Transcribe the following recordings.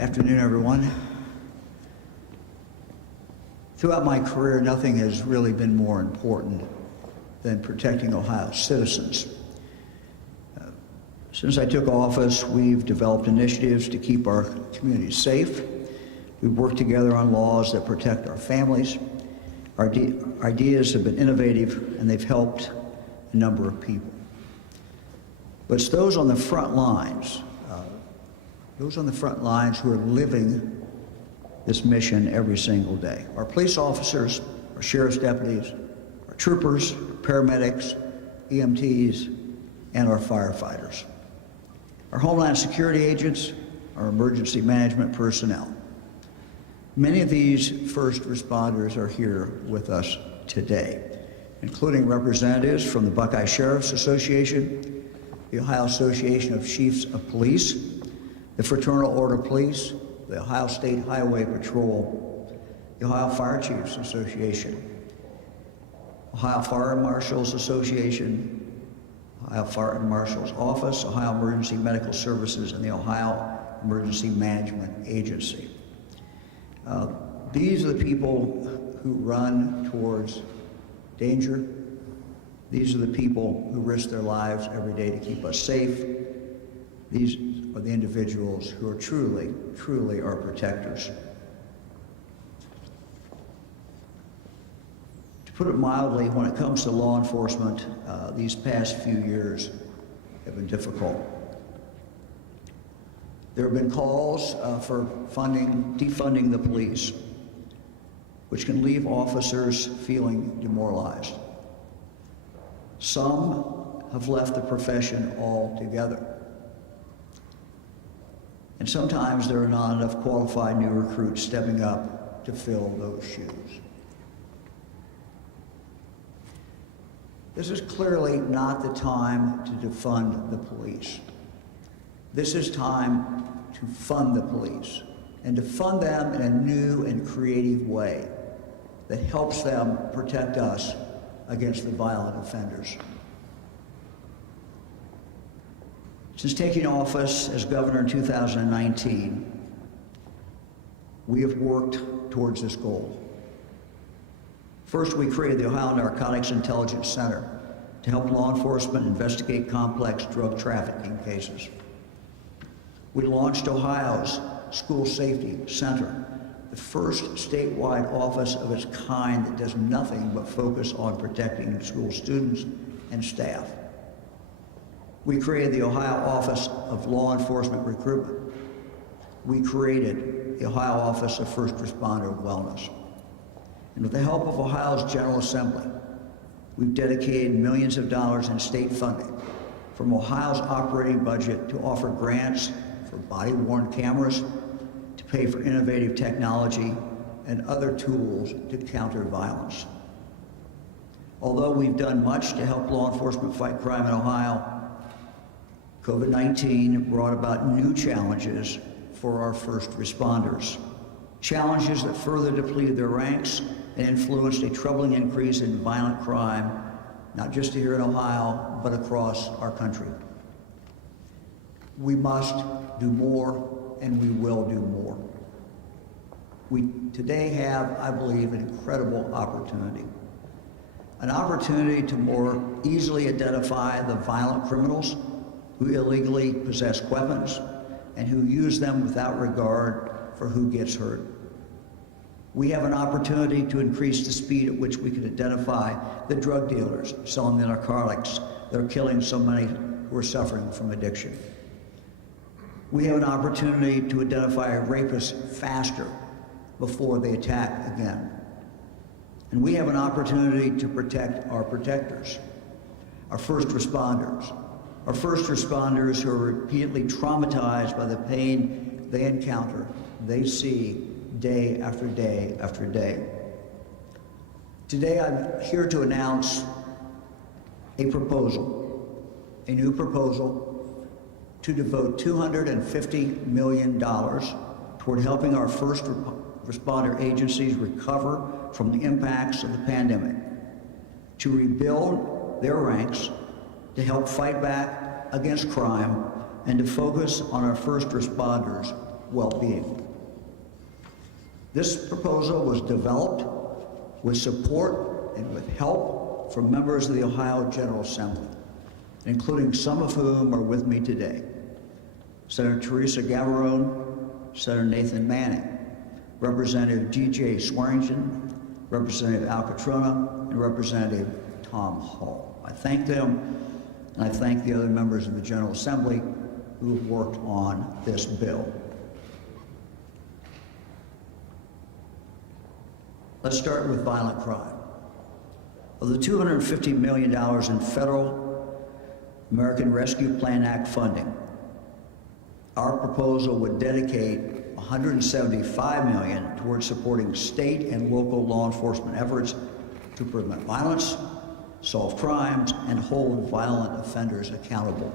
Afternoon, everyone. Throughout my career, nothing has really been more important than protecting Ohio's citizens. Since I took office, we've developed initiatives to keep our communities safe. We've worked together on laws that protect our families. Our ideas have been innovative, and they've helped a number of people. But it's those on the front lines, who are living this mission every single day. Our police officers, our sheriff's deputies, our troopers, paramedics, EMTs, and our firefighters. Our Homeland Security agents, our emergency management personnel. Many of these first responders are here with us today, including representatives from the Buckeye Sheriff's Association, the Ohio Association of Chiefs of Police, the Fraternal Order of Police, the Ohio State Highway Patrol, the Ohio Fire Chiefs Association, Ohio Fire Marshals Association, Ohio Fire Marshal's Office, Ohio Emergency Medical Services, and the Ohio Emergency Management Agency. These are the people who run towards danger. These are the people who risk their lives every day to keep us safe. These are the individuals who are truly, truly our protectors. To put it mildly, when it comes to law enforcement, these past few years have been difficult. There have been calls for defunding the police, which can leave officers feeling demoralized. Some have left the profession altogether. And sometimes there are not enough qualified new recruits stepping up to fill those shoes. This is clearly not the time to defund the police. This is time to fund the police, and to fund them in a new and creative way that helps them protect us against the violent offenders. Since taking office as governor in 2019, we have worked towards this goal. First, we created the Ohio Narcotics Intelligence Center to help law enforcement investigate complex drug trafficking cases. We launched Ohio's School Safety Center, the first statewide office of its kind that does nothing but focus on protecting school students and staff. We created the Ohio Office of Law Enforcement Recruitment. We created the Ohio Office of First Responder Wellness. And with the help of Ohio's General Assembly, we've dedicated millions of dollars in state funding from Ohio's operating budget to offer grants for body-worn cameras, to pay for innovative technology and other tools to counter violence. Although we've done much to help law enforcement fight crime in Ohio, COVID-19 brought about new challenges for our first responders. Challenges that further depleted their ranks and influenced a troubling increase in violent crime, not just here in Ohio, but across our country. We must do more, and we will do more. We today have, I believe, an incredible opportunity. An opportunity to more easily identify the violent criminals who illegally possess weapons and who use them without regard for who gets hurt. We have an opportunity to increase the speed at which we can identify the drug dealers selling the narcotics that are killing so many who are suffering from addiction. We have an opportunity to identify rapists faster before they attack again. And we have an opportunity to protect our protectors, our first responders who are repeatedly traumatized by the pain they encounter, they see day after day after day. Today I'm here to announce a new proposal to devote $250 million toward helping our first responder agencies recover from the impacts of the pandemic, to rebuild their ranks, to help fight back against crime, and to focus on our first responders well-being. This proposal was developed with support and with help from members of the Ohio General Assembly, including some of whom are with me today. Senator Teresa Gavarone, Senator Nathan Manning, Representative G.J. Swearingen, Representative Al Catrona, and Representative Tom Hall. I thank them, and I thank the other members of the General Assembly who have worked on this bill. Let's start with violent crime. Of the $250 million in federal American Rescue Plan Act funding, our proposal would dedicate $175 million towards supporting state and local law enforcement efforts to prevent violence, solve crimes, and hold violent offenders accountable.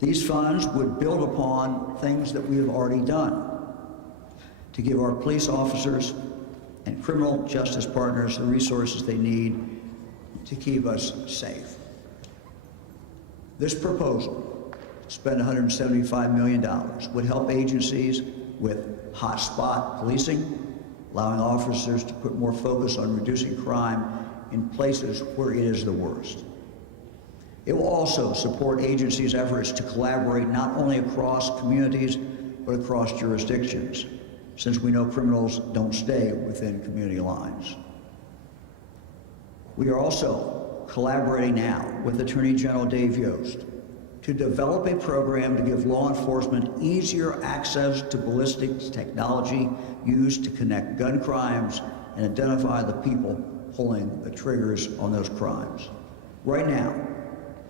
These funds would build upon things that we have already done to give our police officers and criminal justice partners the resources they need to keep us safe. This proposal, to spend $175 million, would help agencies with hotspot policing, allowing officers to put more focus on reducing crime in places where it is the worst. It will also support agencies' efforts to collaborate not only across communities, but across jurisdictions, since we know criminals don't stay within community lines. We are also collaborating now with Attorney General Dave Yost to develop a program to give law enforcement easier access to ballistics technology used to connect gun crimes and identify the people pulling the triggers on those crimes. Right now,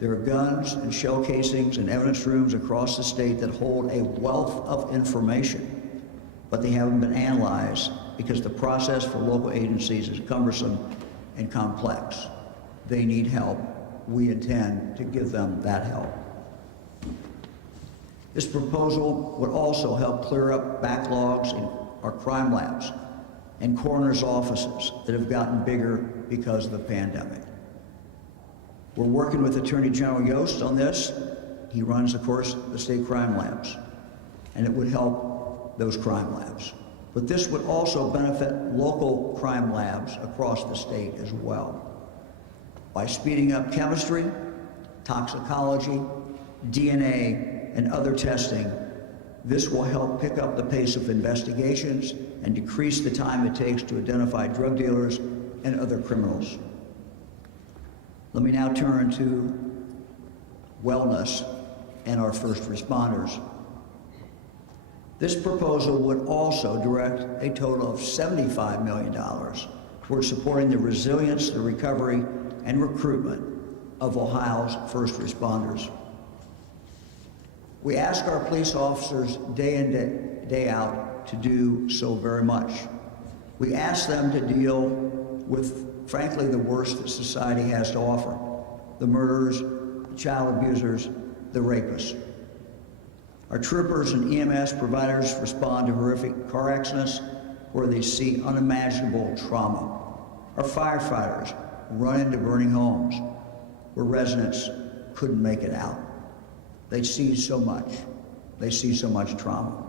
there are guns and shell casings in evidence rooms across the state that hold a wealth of information, but they haven't been analyzed because the process for local agencies is cumbersome and complex. They need help. We intend to give them that help. This proposal would also help clear up backlogs in our crime labs and coroners' offices that have gotten bigger because of the pandemic. We're working with Attorney General Yost on this. He runs, of course, the state crime labs, and it would help those crime labs. But this would also benefit local crime labs across the state as well. By speeding up chemistry, toxicology, DNA, and other testing, this will help pick up the pace of investigations and decrease the time it takes to identify drug dealers and other criminals. Let me now turn to wellness and our first responders. This proposal would also direct a total of $75 million towards supporting the resilience, the recovery, and recruitment of Ohio's first responders. We ask our police officers day in, day out to do so very much. We ask them to deal with, frankly, the worst that society has to offer: the murderers, the child abusers, the rapists. Our troopers and EMS providers respond to horrific car accidents where they see unimaginable trauma. Our firefighters run into burning homes where residents couldn't make it out. They see so much. They see so much trauma.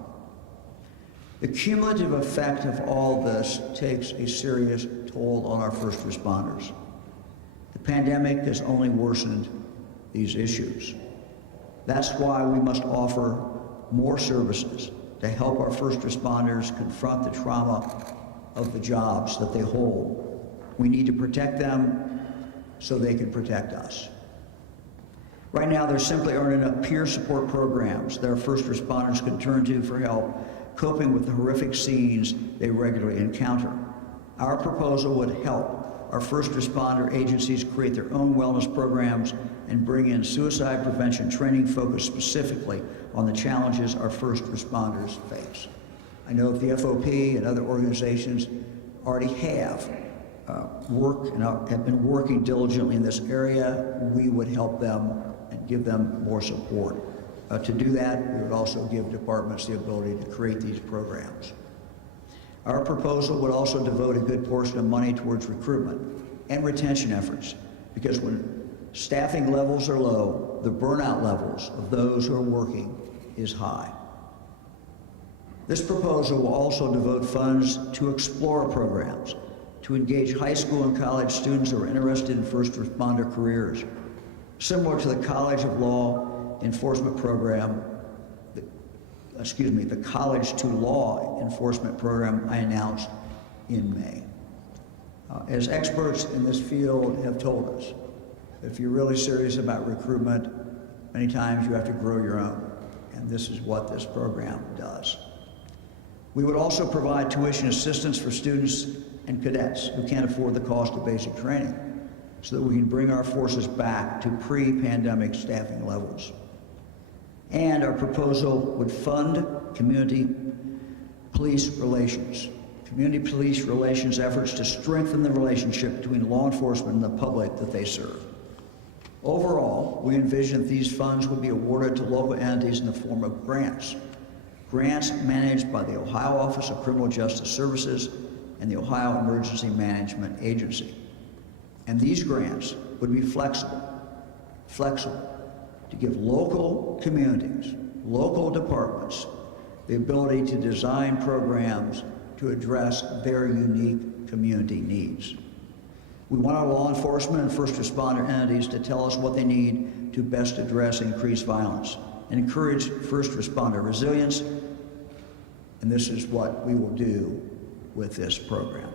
The cumulative effect of all this takes a serious toll on our first responders. The pandemic has only worsened these issues. That's why we must offer more services to help our first responders confront the trauma of the jobs that they hold. We need to protect them so they can protect us. Right now, there simply aren't enough peer support programs that our first responders can turn to for help coping with the horrific scenes they regularly encounter. Our proposal would help our first responder agencies create their own wellness programs and bring in suicide prevention training focused specifically on the challenges our first responders face. I know that the FOP and other organizations already have worked and have been working diligently in this area. We would help them and give them more support. To do that, we would also give departments the ability to create these programs. Our proposal would also devote a good portion of money towards recruitment and retention efforts, because when staffing levels are low, the burnout levels of those who are working is high. This proposal will also devote funds to Explorer programs, to engage high school and college students who are interested in first responder careers, similar to the College of Law Enforcement program, the College to Law Enforcement program I announced in May. As experts in this field have told us, if you're really serious about recruitment, many times you have to grow your own, and this is what this program does. We would also provide tuition assistance for students and cadets who can't afford the cost of basic training, so that we can bring our forces back to pre-pandemic staffing levels. And our proposal would fund community police relations efforts to strengthen the relationship between law enforcement and the public that they serve. Overall, we envision that these funds would be awarded to local entities in the form of grants managed by the Ohio Office of Criminal Justice Services and the Ohio Emergency Management Agency. And these grants would be flexible to give local communities, local departments, the ability to design programs to address their unique community needs. We want our law enforcement and first responder entities to tell us what they need to best address increased violence and encourage first responder resilience, and this is what we will do with this program.